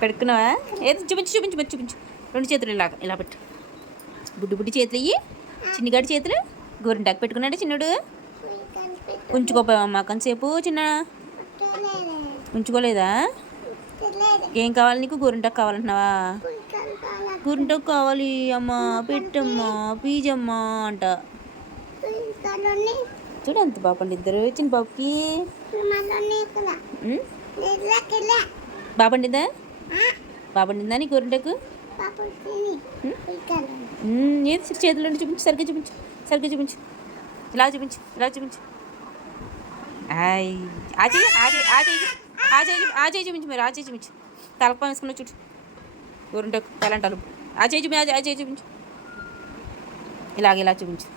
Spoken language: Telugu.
పెడుకున్నావా? ఏది చూపించు చూపించు మరి చూపించు. రెండు చేతులు ఇలాగ ఇలా పెట్టు. బుడ్డి బుడ్డి చేతులు ఇయ్యి. చిన్నగాడి చేతులు గోరింటాకు పెట్టుకున్నాడు చిన్నడు. ఉంచుకోపోయావమ్మా కొంతసేపు చిన్న ఉంచుకోలేదా? ఏం కావాలి నీకు? గోరింటాకు కావాలంటున్నావా? గోరింటాకు కావాలి అమ్మా పెట్టమ్మా పీజమ్మా అంట. చూడు ఎంత బాగా పండి ఇద్దరు చిన్న బాబుకి. బాగా పండిందా? బాగా పండిందా నీ గోరింటాకు? ఏది చేతులు చూపించు. సరిగ్గా చూపించు. సరిగ్గా చూపించు. ఇలా చూపించు. ఇలా చూపించు. ఆ చేయి చూపించు. మీరు ఆ చేయి చూపించు. తలపం వేసుకున్న చూడు గోరింటాకు తలంటారు. ఆ చేయి చూపించు. ఇలాగ ఇలా చూపించు.